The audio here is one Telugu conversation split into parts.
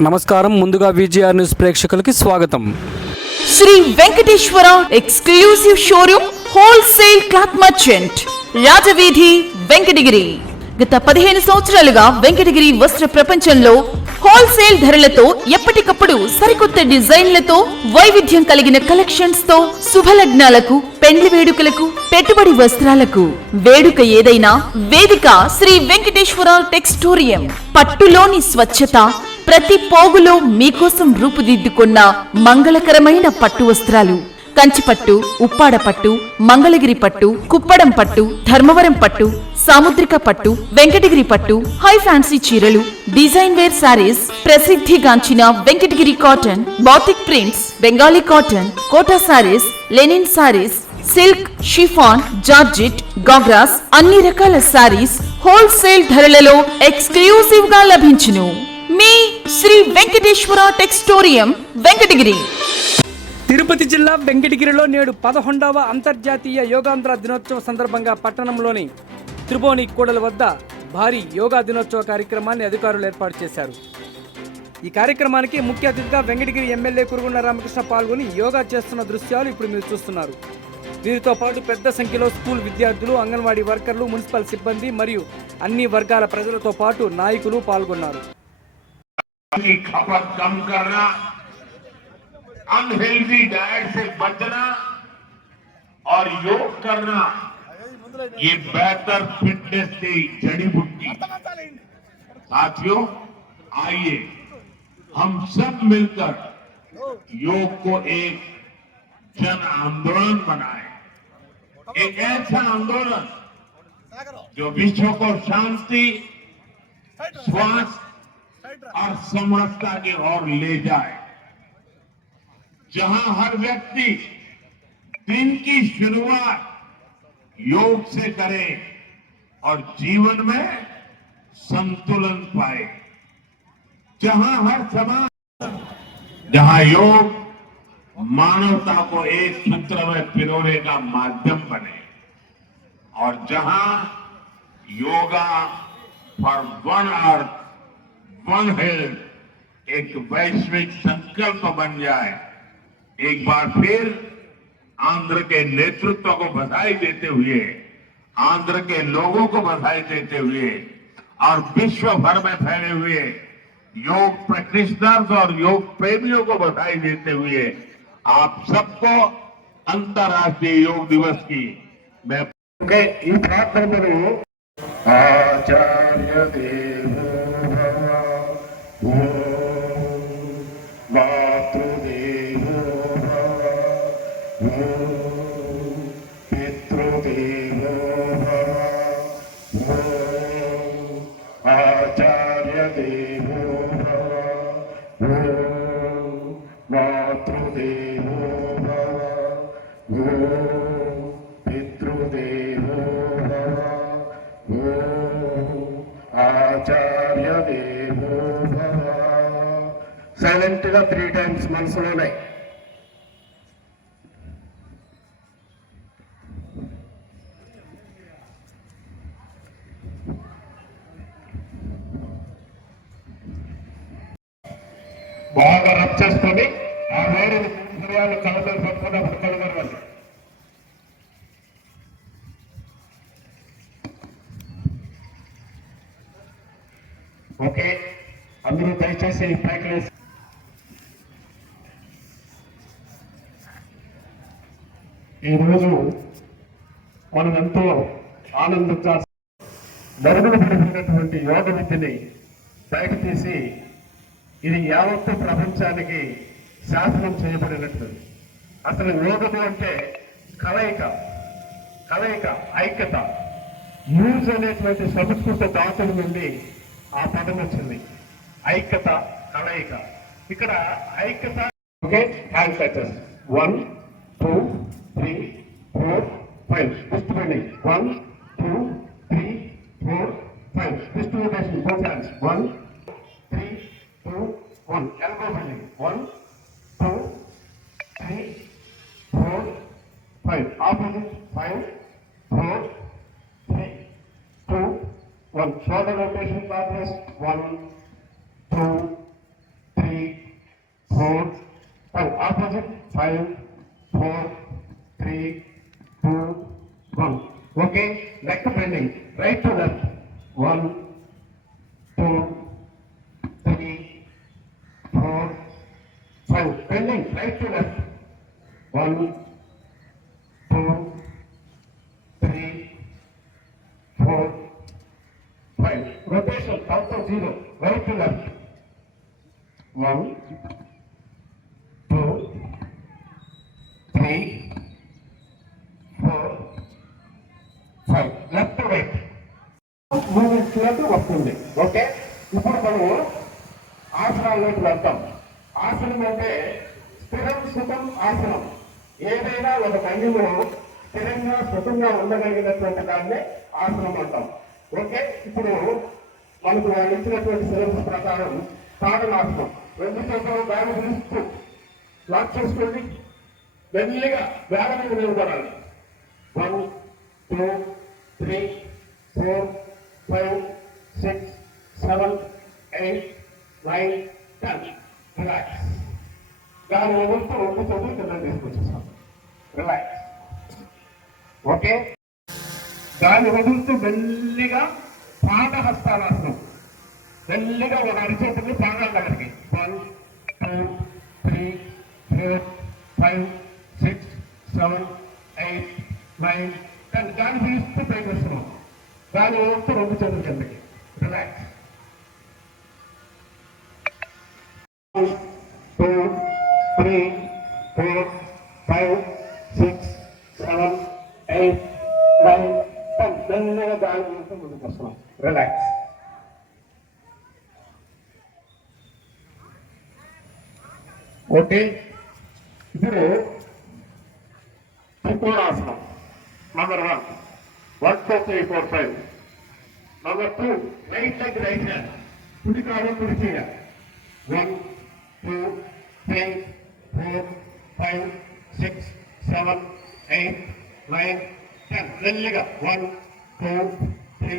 నమస్కారం. ముందుగా విజిఆర్ న్యూస్ ప్రేక్షకులకి స్వాగతం. Sri Venkateswara exclusive showroom wholesale cloth merchant Rajaveedhi Venkatagiri. గత పదిహేను సంవత్సరాలుగా వెంకటగిరి వస్త్ర ప్రపంచంలో హోల్సేల్ ధరలతో ఎప్పటికప్పుడు సరికొత్త డిజైన్లతో వైవిధ్యం కలిగిన కలెక్షన్స్తో శుభలగ్నాలకు పెండ్లి వేడుకలకు పెట్టుబడి వస్త్రాలకు. వేడుక ఏదైనా వేదిక శ్రీ వెంకటేశ్వర టెక్స్టోరియం. పట్టులోని స్వచ్ఛత ప్రతి పోగులో మీకోసం రూపుదిద్దుకున్న మంగళకరమైన పట్టు వస్త్రాలు. కంచిపట్టు ఉప్పాడ పట్టు మంగళగిరి పట్టు కుప్పడం పట్టు ధర్మవరం పట్టు సాముద్రిక పట్టు వెంకటగిరి పట్టు హై ఫ్యాన్సీ చీరలు డిజైన్ వేర్ సారీస్ ప్రసిద్ధిగాంచిన Venkatagiri cotton batik prints Bengali cotton Kota sarees linen sarees silk chiffon georgette ghagras అన్ని రకాల సారీస్ హోల్సేల్ ధరలలో ఎక్స్క్లూసివ్గా లభించును. మీ శ్రీ వెంకటేశ్వర టెక్స్టోరియం వెంకటగిరి. తిరుపతి జిల్లా వెంకటగిరిలో నేడు పదకొండవ అంతర్జాతీయ యోగాంధ్ర దినోత్సవ సందర్భంగా పట్టణంలోని త్రిభువని కూడల వద్ద భారీ యోగా దినోత్సవ కార్యక్రమాన్ని అధికారులు ఏర్పాటు చేశారు. ఈ కార్యక్రమానికి ముఖ్య అతిథిగా వెంకటగిరి ఎమ్మెల్యే కురుగుండ రామకృష్ణ పాల్గొని యోగా చేస్తున్న దృశ్యాలు ఇప్పుడు మీరు చూస్తున్నారు. వీరితో పాటు పెద్ద సంఖ్యలో స్కూల్ విద్యార్థులు అంగన్వాడీ వర్కర్లు మున్సిపల్ సిబ్బంది మరియు అన్ని వర్గాల ప్రజలతో పాటు నాయకులు పాల్గొన్నారు. की खपत कम करना अनहेल्दी डाइट से बचना और योग करना, ये बेहतर फिटनेस की जड़ी बूटी। साथियों, आइए, हम सब मिलकर योग को एक जन आंदोलन बनाए। एक ऐसा आंदोलन जो विश्व को शांति, स्वास्थ्य और समरसता की ओर ले जाए। जहाँ हर व्यक्ति दिन की शुरुआत योग से करे और जीवन में संतुलन पाए। जहाँ हर समाज, जहाँ योग मानवता को एक सूत्र में पिरोने का माध्यम बने और जहाँ yoga for one earth one health एक वैश्विक संकल्प बन जाए। एक बार फिर आंध्र के नेतृत्व को बधाई देते हुए आंध्र के लोगों को बधाई देते हुए और विश्व भर में फैले हुए योग प्रैक्टिशनर्स और योग प्रेमियों को बधाई देते हुए आप सबको अंतर्राष्ट्रीय योग दिवस की मैं इस बात पर आचार्य देव। Música బాగా రబ్ చేసుకొని ఆ వేడి మిరియాలు కళ్ళ మీద పట్టుకొని అప్పుడు కళ్ళు తెరవాలి. ఓకే అందరూ దయచేసి ప్యాకెట్ ఈరోజు మనం ఎంతో ఆనందించాల్సి మరుగులు పడిపోయినటువంటి యోగ విద్యని బయట తీసి ఇది యావత్తు ప్రపంచానికి శాసనం చేయబడినట్టుంది అసలు యోగము అంటే కలయిక కలయిక ఐక్యత. యూజ్ అనేటువంటి సంస్కృత ధాతుల నుండి ఆ పదం వచ్చింది. ఐక్యత కలయిక. ఇక్కడ ఐక్యత okay hand touches one two three four five. గుర్తుపండి one two three four five. Distribution hands one one. Elbow bending. One, two, three, four, five. Opposite, five, four, three, two, one. Shoulder rotation. One, two, three, four, five. Opposite, five, four, three, two, one. Okay, bending. Right to left. One, two, five. Bending, right to left. One, two, three, four, five. Rotation, count to zero, right to left. One, two, three, four, five. Left to right. Moment చేయాల్సి వస్తుంది ఓకే ఇప్పుడు మనము ఆసనాల్లోకి వెళ్తాం ఆసనం అంటే స్థిరం సుఖం ఆసనం. ఏదైనా ఒక భంగిలో స్థిరంగా సుఖంగా ఉండగలిగినటువంటి దాన్ని ఆసనం అంటాం. ఓకే? ఇప్పుడు మనకు వాళ్ళు ఇచ్చినటువంటి సిలబస్ ప్రకారం తాడనాసనం రెండు చేతులు దాని గురించి లాక్ చేసుకోండి. మెల్లిగా బ్యాగ్ మీద నిలబడాలి. One two three four five six seven eight nine ten. Relax దాని వదులుతూ రెండు చదువులు కింద తీసుకొచ్చేసాం రిలాక్స్ ఓకే దాన్ని వదులుతూ మెల్లిగా పాదహస్తానాసనం మెల్లిగా ఒక అరిచేతుల్ని పాదాల దగ్గరికి. One two three four five six seven eight nine ten దాన్ని పిలుస్తూ ప్రయత్నిస్తున్నాం. దాని వస్తూ రెండు చదువులు కిందకి. Relax two three four five six seven eight nine ten మెల్లగా దాని వస్తూ ముందుకు వస్తున్నాం రిలాక్స్ ఓకే ఇప్పుడు త్రికోణాసనం number one one two three four five number two right leg right hand కుడి కాలు కుడి చేయ one two three four five six seven eight nine ten మెల్లిగా one two three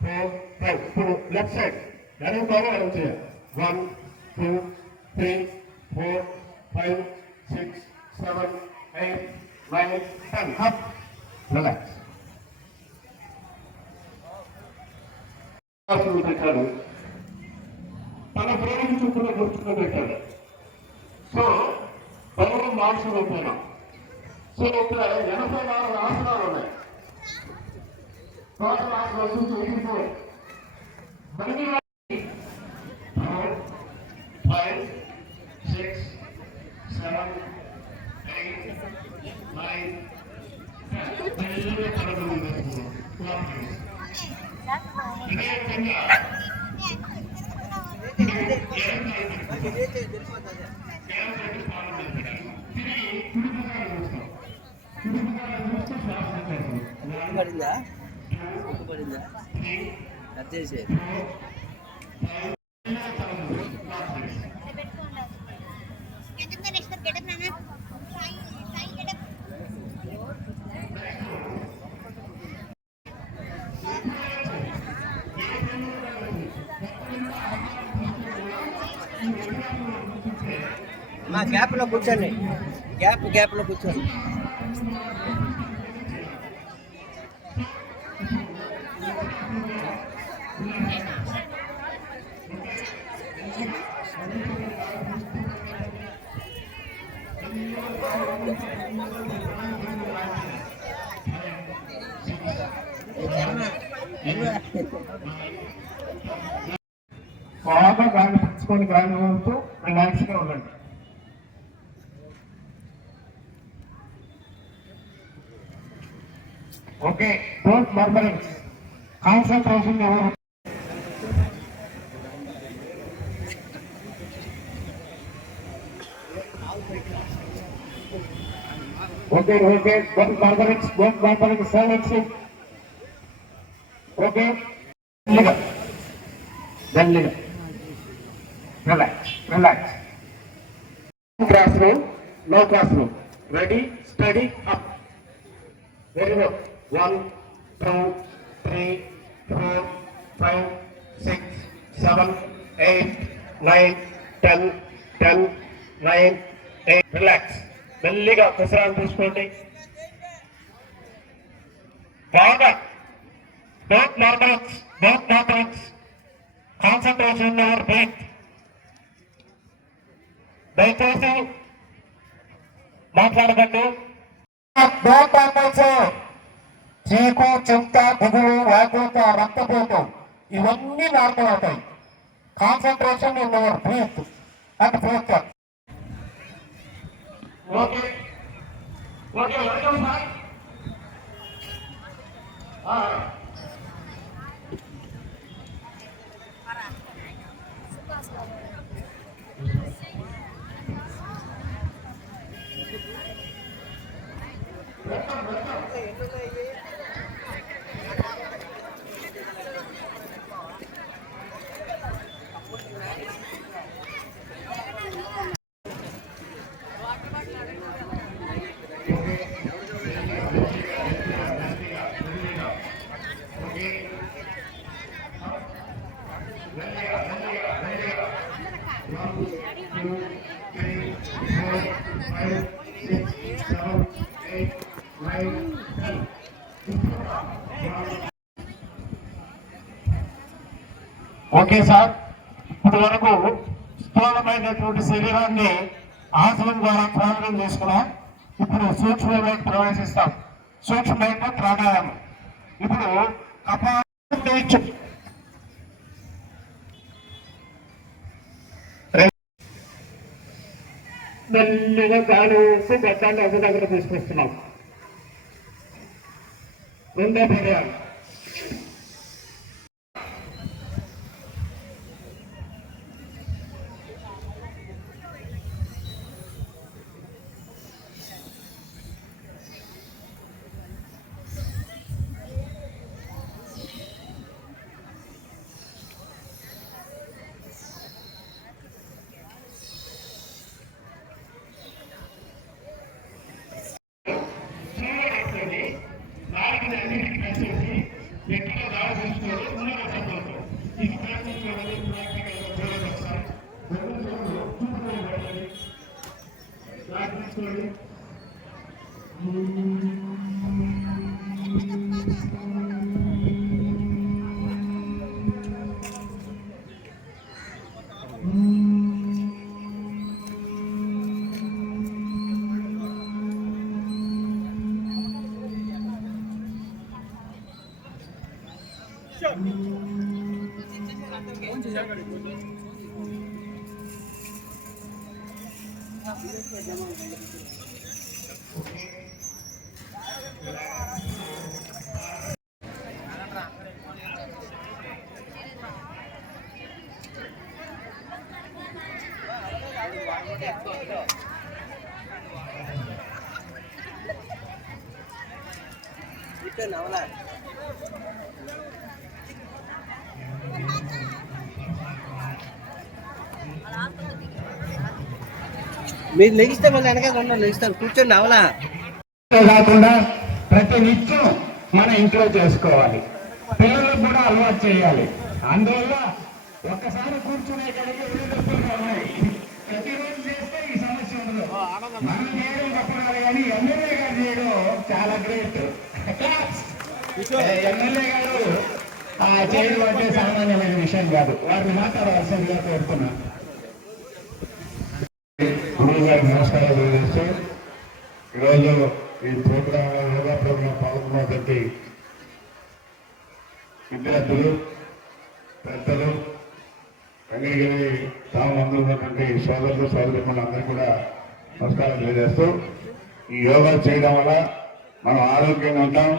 four five ఇప్పుడు లెఫ్ట్ సైడ్ ఎడమ భాగం ఎడమ చేయ one two three four five six seven eight nine ten up relax పెట్టాడు తన ప్రేమికి చూపులో కూర్చుని పెట్టాడు సో మార్క్స్ రూపాయలు సో ఇక్కడ ఎనభై నాలుగు ఆసనాలు ఉన్నాయి. టోటల్ ఆసనాలు చూసి ఎయిటీ ఫోర్. మళ్ళీ four five six seven eight nine ఇదే విధంగా. పడిందా? ఉప్పు పడిందా కట్ చేసే మా గ్యాప్లో కూర్చోండి. గ్యాప్ గ్యాప్లో కూర్చోండి. బాగా గాలి పీల్చుకొని గాలి వదులుతూ రిలాక్స్గా ఉండండి. ఓకే డోంట్ మర్మరింగ్స్ కాన్సన్ట్రేషన్ ఎవరు okay okay don't murmurings don't murmurings silence okay? మెల్లిగా మెల్లిగా relax relax classroom no classroom ready steady up very good one two three four five six seven eight nine ten ten nine eight relax మెల్లిగా విశ్రాంతి తీసుకోండి. బాగా. Don't no talks don't no talks concentration over break దయచేసి మాట్లాడకండి. చీకు చింత దిగులు వాకోత రక్తపోతం ఇవన్నీ నార్మల్ అవుతాయి. Concentration in our breath and future okay okay welcome sir okay sir. ఇప్పటి వరకు స్థూలమైనటువంటి శరీరాన్ని ఆసనం ద్వారా ప్రాణాయం చేసుకున్నాం. ఇప్పుడు సూక్ష్మలోకి ప్రవేశిస్తాం. సూక్ష్మమైన ప్రాణాయామం. ఇప్పుడు కపాలం మెల్లిగా గాలి వేసి గడ్డాన్ని ఒక దగ్గర తీసుకొస్తున్నాం. రెండో పర్యాలు మీరు లెగిస్తే మళ్ళీ వెనక కొండ కూర్చొని అవలా. కాకుండా ప్రతి నిత్యం మన ఇంట్లో చేసుకోవాలి. పిల్లలకు కూడా అలవాటు చేయాలి. అందువల్ల ఒక్కసారి కూర్చునే కడిగి ఉల్లిదప్పులుగా ఉన్నాయి ప్రతిరోజు చేస్తే ఈ సమస్య ఉండదు మనం చేయడం తప్పరాలి కానీ ఎమ్మెల్యే గారు చేయడం చాలా గ్రేట్ ఎమ్మెల్యే గారు చేయడం అంటే సామాన్యమైన విషయం కాదు వారిని మాట్లాడవలసిందిగా కోరుతున్నా గురువు గారికి నమస్కారాలు తెలియజేస్తూ ఈరోజు ఈ ప్రోగ్రామ్ యోగా ప్రోగ్రాం పాల్గొన్నటువంటి విద్యార్థులు పెద్దలు వెంకటగిరి తామందు ఉన్నటువంటి సోదరులు సోదరులు అందరూ కూడా నమస్కారం తెలియజేస్తూ ఈ యోగా చేయడం వల్ల మనం ఆరోగ్యంగా ఉంటాం.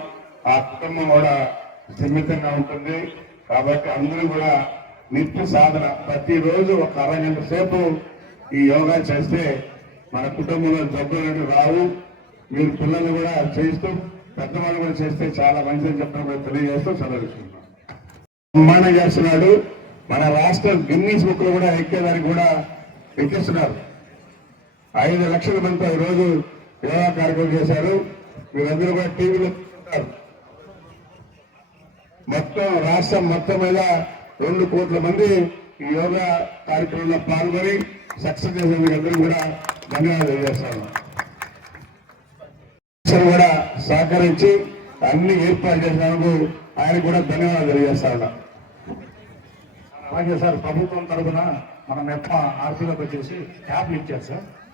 ఆ కుటుంబం కూడా స్థిమితంగా ఉంటుంది. కాబట్టి అందరూ కూడా నిత్య సాధన ప్రతిరోజు ఒక అరగంట సేపు ఈ యోగా చేస్తే మన కుటుంబంలో జబ్బులు రావు. మీరు పిల్లలు కూడా చేస్తూ పెద్దవాళ్ళు కూడా చేస్తే చాలా మంచిదని చెప్పడం కూడా తెలియజేస్తూ చదివిస్తున్నాం నిర్మాణం చేస్తున్నాడు. మన రాష్ట్ర గిన్నీస్ బుక్లో కూడా ఎక్కేదానికి కూడా ఎక్కిస్తున్నారు. ఐదు లక్షల మంది ఈ రోజు యోగా కార్యక్రమం చేశారు. మీరందరూ కూడా టీవీలో చూస్తారు మొత్తం రాష్ట్రం మొత్తం మీద రెండు కోట్ల మంది ఈ యోగా కార్యక్రమంలో పాల్గొని సక్సెస్ చేసిన మీరందరూ కూడా ధన్యవాదాలు తెలియజేస్తాను. సార్ కూడా సహకరించి అన్ని ఏర్పాటు చేసినందుకు ఆయన కూడా ధన్యవాదాలు తెలియజేస్తాను అలాగే సార్ ప్రభుత్వం తరఫున మన మెప్ప ఆర్సీలోకి వచ్చేసి ట్యాబ్లు ఇచ్చారు సార్.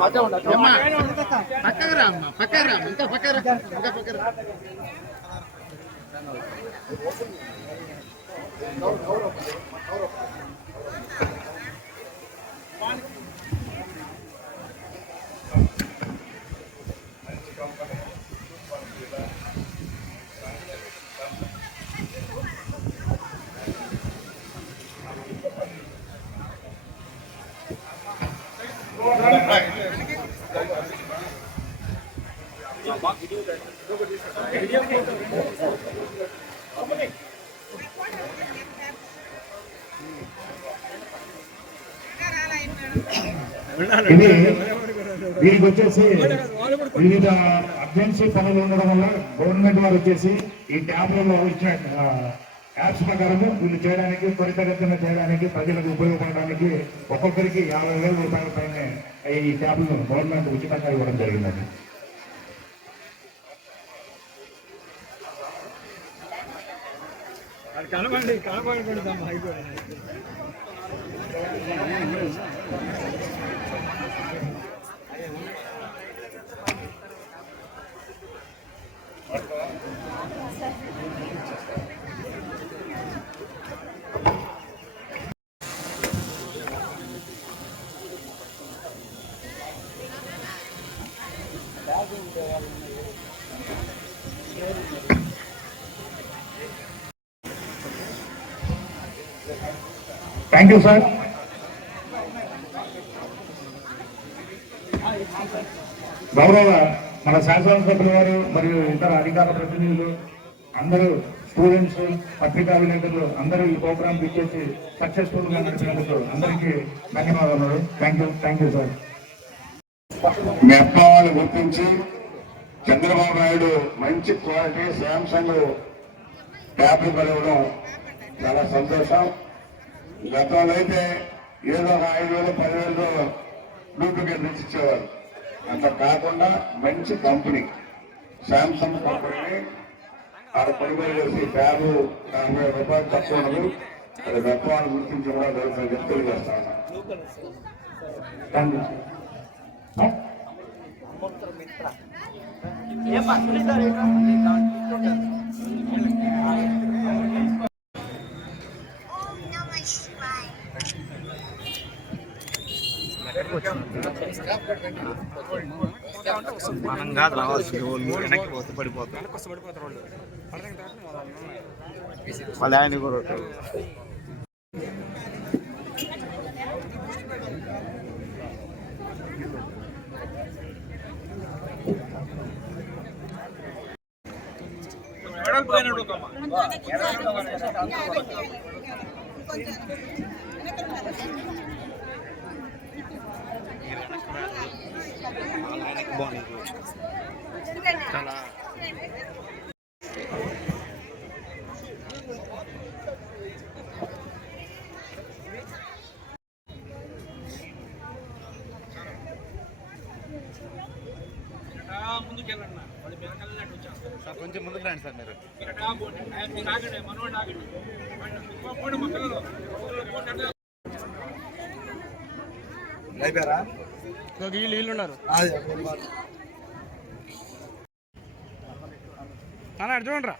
ఉంది. అవును సార్. ఇది దీనికి వచ్చేసి వివిధ అర్జెన్సీ పనులు ఉండడం వల్ల గవర్నమెంట్ వారు వచ్చేసి ఈ ట్యాబ్లలో ఇచ్చిన యాప్స్ ప్రకారం వీళ్ళు చేయడానికి త్వరితగతిన చేయడానికి ప్రజలకు ఉపయోగపడడానికి ఒక్కొక్కరికి యాభై వేల రూపాయల పైన ఈ ట్యాబ్లను గవర్నమెంట్ ఉచితంగా ఇవ్వడం జరిగిందండి. కనబండి కనబడి థ్యాంక్ యూ సార్ గౌరవ మన శాసనసభ్యుల వారు మరియు ఇతర అధికార ప్రతినిధులు అందరూ స్టూడెంట్స్ పత్రికా విలేకరులు అందరూ ఈ ప్రోగ్రామ్ ఇచ్చేసి సక్సెస్ఫుల్గా నడిపినందుకు అందరికీ ధన్యవాదాలు thank you thank you sir మెప్పాలను గుర్తించి చంద్రబాబు నాయుడు మంచి క్వాలిటీ శాంసంగ్ ట్యాబ్లు కలవడం చాలా సంతోషం. గతంలో అయితే ఏదో ఒక ఐదు వేలు పదివేలు డూప్లికేట్ తెచ్చి ఇచ్చేవారు అంత కాకుండా మంచి కంపెనీ. Samsung company. ఆడ కొనుగోలు చేసి ట్యాబ్ నలభై రూపాయలు తక్కువ ఉండదు అది వెప్పవాన్ని గుర్తించి కూడా జరుగుతుంది తెలియజేస్తాను థ్యాంక్ యూ మనం కాదు రావాల్సింది వాళ్ళు వెనక్కి పోతే పడిపోతారు మళ్ళీ ఆయన కూడా ఉంటారు. సార్ కొంచెం ముందుకు రండి సార్ మీరు అయిపోయారా వీళ్ళు వీళ్ళు ఉన్నారు అన్న అటు చూడండి రా